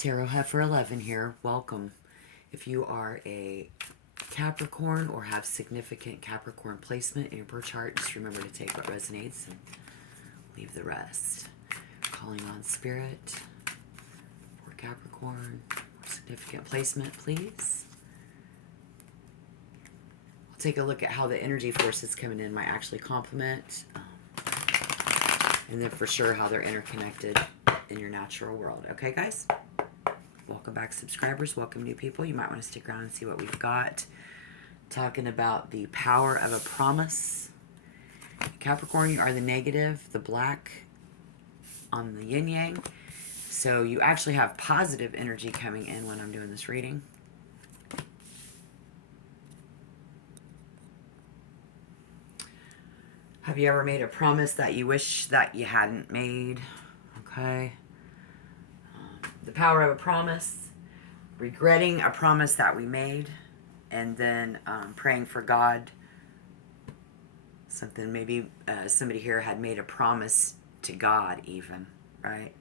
Tarot Heifer 11 here. Welcome. If you are a Capricorn or have significant Capricorn placement in your birth chart, just remember to take what resonates and leave the rest. Calling on Spirit for Capricorn. Significant placement, please. I'll take a look at how the energy forces coming in might actually complement. And then for sure how they're interconnected in your natural world. Okay, guys? Welcome back, subscribers. Welcome, new people. You might want to stick around and see what we've got. Talking about the power of a promise. Capricorn, you are the negative, the black on the yin-yang. So you actually have positive energy coming in when I'm doing this reading. Have you ever made a promise that you wish that you hadn't made? Okay. The power of a promise, regretting a promise that we made, and then praying for God. Something, maybe somebody here had made a promise to God even, right?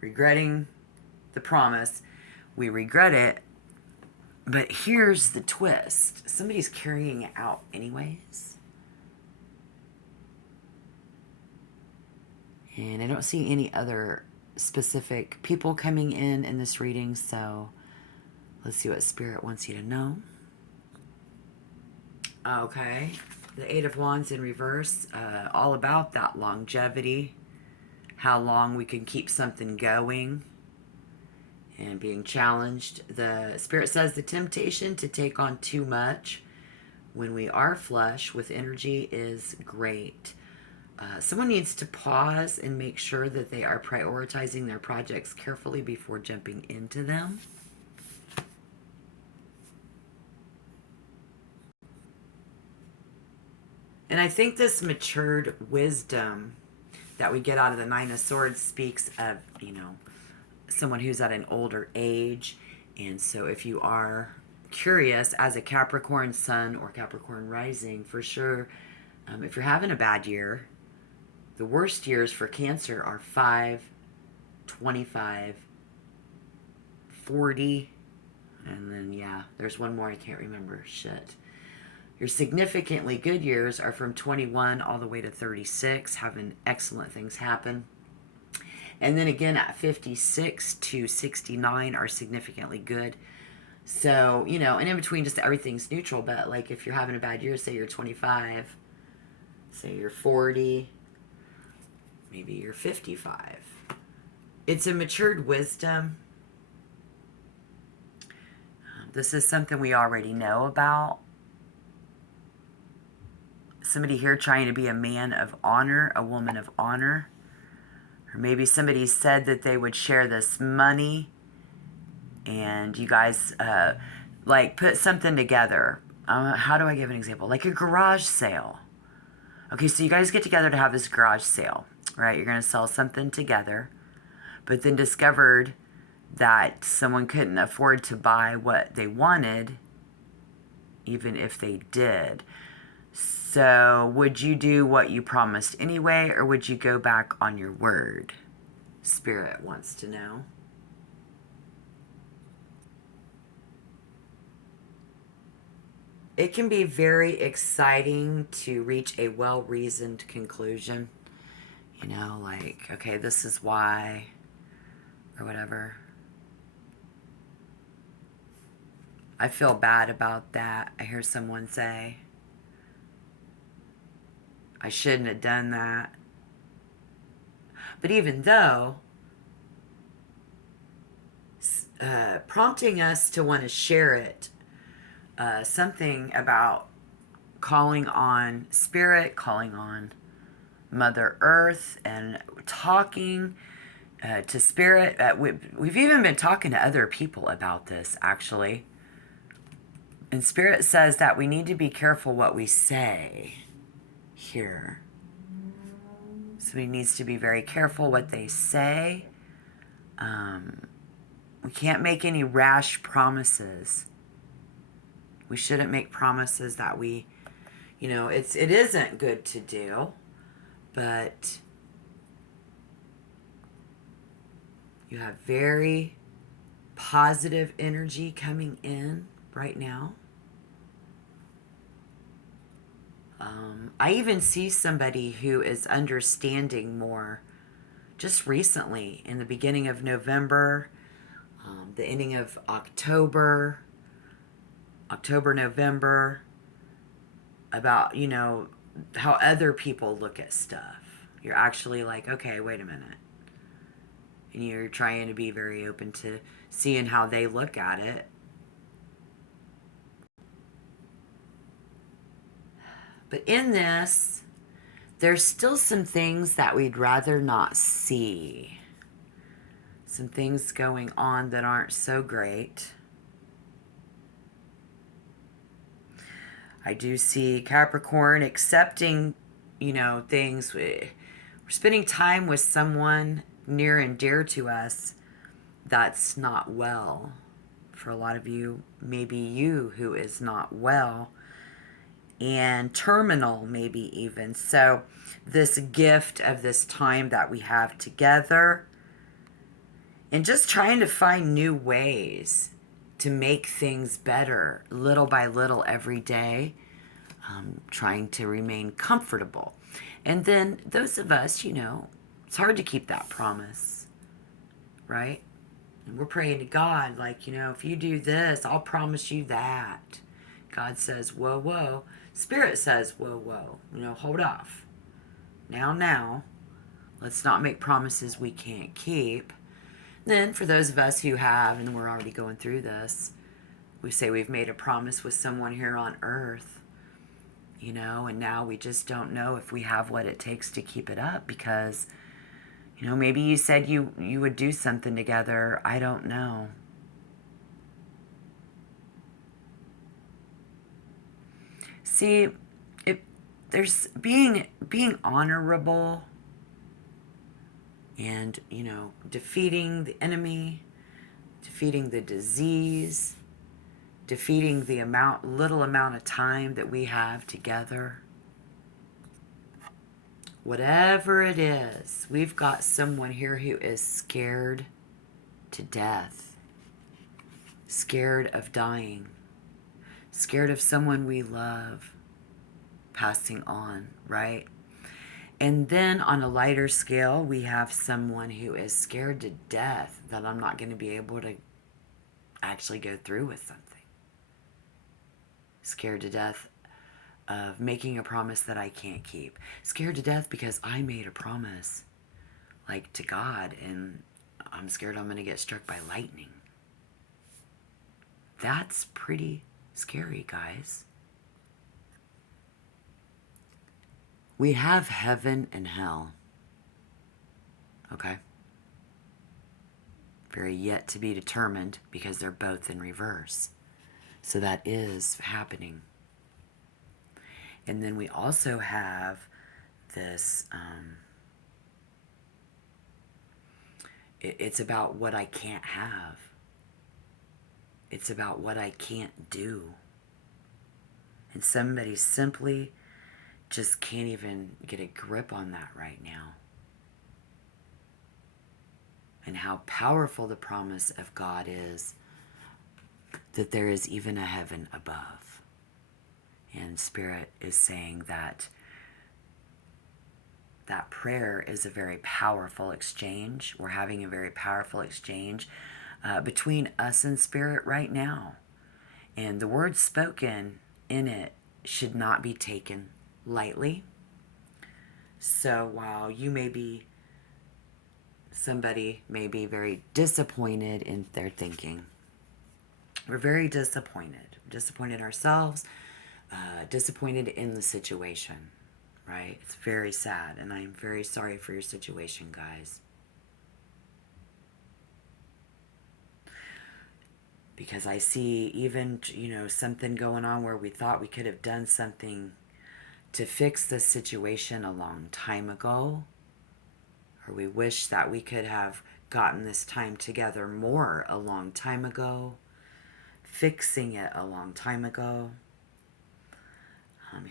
Regretting the promise. We regret it, but here's the twist. Somebody's carrying it out anyways. And I don't see any other specific people coming in this reading, so let's see what Spirit wants you to know. Okay, the Eight of Wands in reverse, all about that longevity, how long we can keep something going and being challenged. The Spirit says the temptation to take on too much when we are flush with energy is great. Someone needs to pause and make sure that they are prioritizing their projects carefully before jumping into them. And I think this matured wisdom that we get out of the Nine of Swords speaks of, someone who's at an older age. And so if you are curious as a Capricorn sun or Capricorn rising, for sure, if you're having a bad year, the worst years for Cancer are 5, 25, 40, and then, yeah, there's one more I can't remember. Shit. Your significantly good years are from 21 all the way to 36, having excellent things happen. And then again at 56 to 69 are significantly good. So, and in between just everything's neutral, but like if you're having a bad year, say you're 25, say you're 40, maybe you're 55. It's a matured wisdom. This is something we already know about. Somebody here trying to be a man of honor, a woman of honor. Or maybe somebody said that they would share this money and you guys put something together. How do I give an example? Like a garage sale. Okay, so you guys get together to have this garage sale. Right, you're going to sell something together, but then discovered that someone couldn't afford to buy what they wanted, even if they did. So would you do what you promised anyway, or would you go back on your word? Spirit wants to know. It can be very exciting to reach a well-reasoned conclusion. Okay, this is why, or whatever. I feel bad about that. I hear someone say, I shouldn't have done that. But even though, prompting us to want to share it, something about calling on Spirit, calling on Mother Earth, and talking to Spirit. We've even been talking to other people about this, actually. And Spirit says that we need to be careful what we say here. Somebody needs to be very careful what they say. We can't make any rash promises. We shouldn't make promises that it isn't good to do. But You have very positive energy coming in right now. I even see somebody who is understanding more just recently in the beginning of November, the ending of October, November, about, how other people look at stuff. You're actually like, okay, wait a minute. And you're trying to be very open to seeing how they look at it. But in this, there's still some things that we'd rather not see. Some things going on that aren't so great. I do see Capricorn accepting, things. We're spending time with someone near and dear to us that's not well. For a lot of you, maybe you who is not well, and terminal, maybe even. So, this gift of this time that we have together, and just trying to find new ways to make things better little by little every day, trying to remain comfortable. And then those of us, it's hard to keep that promise, right? And we're praying to God, like, if you do this, I'll promise you that. God says, whoa, whoa. Spirit says, whoa, whoa. Hold off. Now, let's not make promises we can't keep. Then for those of us who have, and we're already going through this, we say we've made a promise with someone here on earth, and now we just don't know if we have what it takes to keep it up because, maybe you said you would do something together. I don't know. See, there's being honorable and, defeating the enemy, defeating the disease, defeating the little amount of time that we have together. Whatever it is, we've got someone here who is scared to death, scared of dying, scared of someone we love passing on, right? And then on a lighter scale, we have someone who is scared to death that I'm not going to be able to actually go through with something. Scared to death of making a promise that I can't keep. Scared to death because I made a promise, like to God, and I'm scared I'm going to get struck by lightning. That's pretty scary, guys. We have heaven and hell. Okay? Very yet to be determined because they're both in reverse. So that is happening. And then we also have this, it's about what I can't have. It's about what I can't do. And somebody simply just can't even get a grip on that right now. And how powerful the promise of God is that there is even a heaven above. And Spirit is saying that that prayer is a very powerful exchange. We're having a very powerful exchange between us and Spirit right now. And the words spoken in it should not be taken lightly. So while somebody may be very disappointed in their thinking, we're very disappointed. Disappointed ourselves, disappointed in the situation, right? It's very sad, and I'm very sorry for your situation, guys. Because I see even, something going on where we thought we could have done something to fix the situation a long time ago, or we wish that we could have gotten this time together more a long time ago, fixing it a long time ago.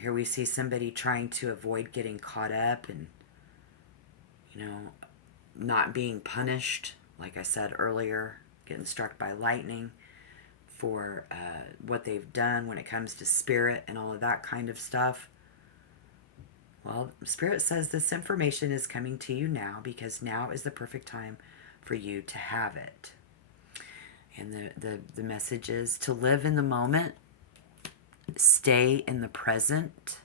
Here we see somebody trying to avoid getting caught up and, not being punished like I said earlier, getting struck by lightning for what they've done when it comes to spirit and all of that kind of stuff. Well, Spirit says this information is coming to you now because now is the perfect time for you to have it. And the message is to live in the moment, stay in the present.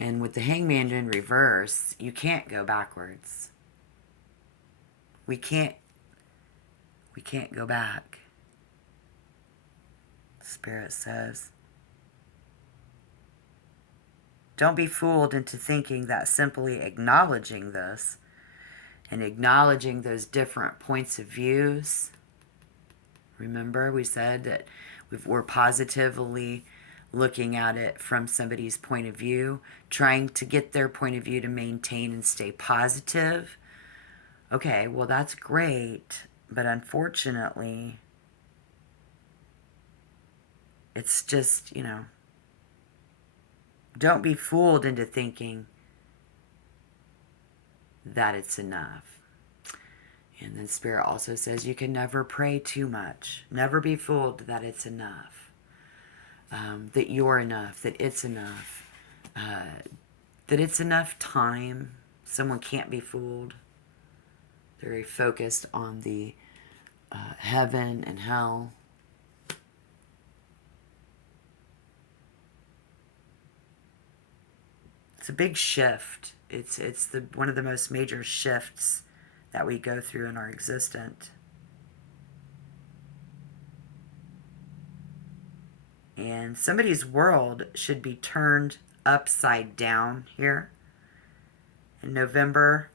And with the Hangman in reverse, you can't go backwards. We can't go back. Spirit says, don't be fooled into thinking that simply acknowledging this and acknowledging those different points of views. Remember, we said that we're positively looking at it from somebody's point of view, trying to get their point of view to maintain and stay positive. Okay, well, that's great, but unfortunately, it's just, don't be fooled into thinking that it's enough. And then Spirit also says you can never pray too much. Never be fooled that it's enough. That you're enough. That it's enough. That it's enough time. Someone can't be fooled. They're very focused on the heaven and hell. It's a big shift. It's one of the most major shifts that we go through in our existence. And somebody's world should be turned upside down here in November.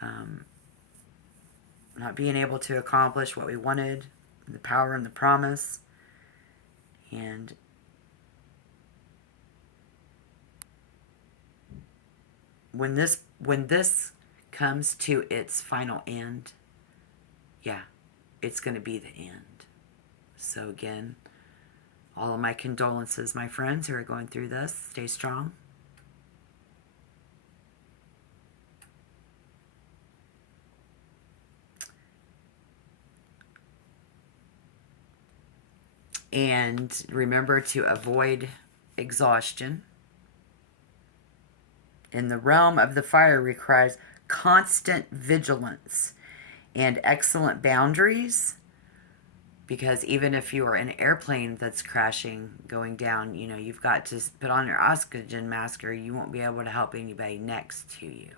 Not being able to accomplish what we wanted, the power and the promise. And when this comes to its final end, yeah, it's going to be the end. So again, all of my condolences, my friends who are going through this. Stay strong. And remember to avoid exhaustion. In the realm of the fire requires constant vigilance and excellent boundaries, because even if you are in an airplane that's crashing, going down, you've got to put on your oxygen mask or you won't be able to help anybody next to you.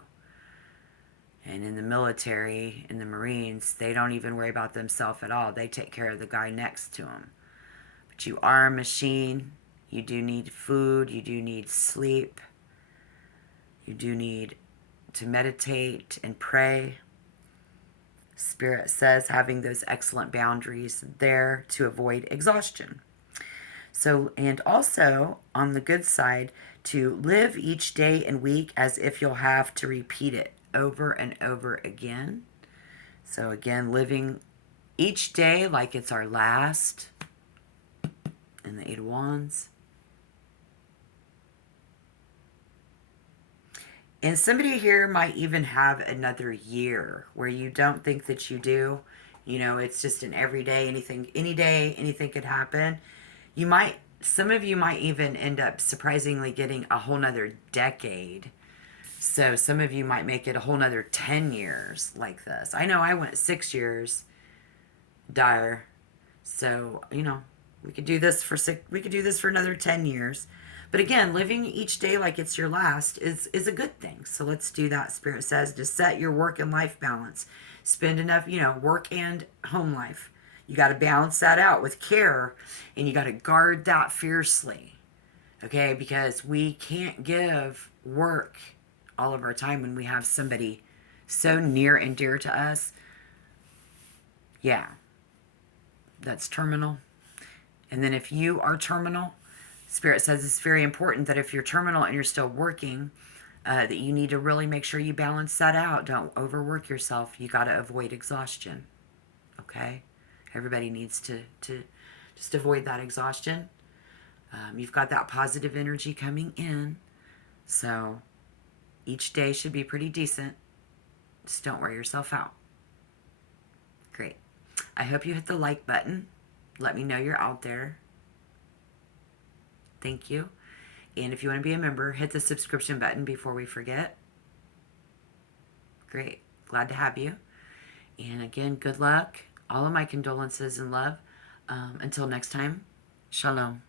And in the military, in the Marines, they don't even worry about themselves at all. They take care of the guy next to them. But you are a machine. You do need food. You do need sleep. You do need to meditate and pray. Spirit says having those excellent boundaries there to avoid exhaustion. So, and also on the good side, to live each day and week as if you'll have to repeat it over and over again. So again, living each day like it's our last in the Eight of Wands. And somebody here might even have another year where you don't think that you do. It's just an everyday, any day, anything could happen. Some of you might even end up surprisingly getting a whole nother decade. So some of you might make it a whole nother 10 years like this. I know I went 6 years dire. So, we could do this for another 10 years. But again, living each day like it's your last is a good thing. So let's do that. Spirit says to set your work and life balance. Spend enough, work and home life. You got to balance that out with care, and you got to guard that fiercely. Okay? Because we can't give work all of our time when we have somebody so near and dear to us. Yeah. That's terminal. And then if you are terminal, Spirit says it's very important that if you're terminal and you're still working, that you need to really make sure you balance that out. Don't overwork yourself. You got to avoid exhaustion. Okay? Everybody needs to just avoid that exhaustion. You've got that positive energy coming in. So each day should be pretty decent. Just don't wear yourself out. Great. I hope you hit the like button. Let me know you're out there. Thank you. And if you want to be a member, hit the subscription button before we forget. Great. Glad to have you. And again, good luck. All of my condolences and love. Until next time, shalom.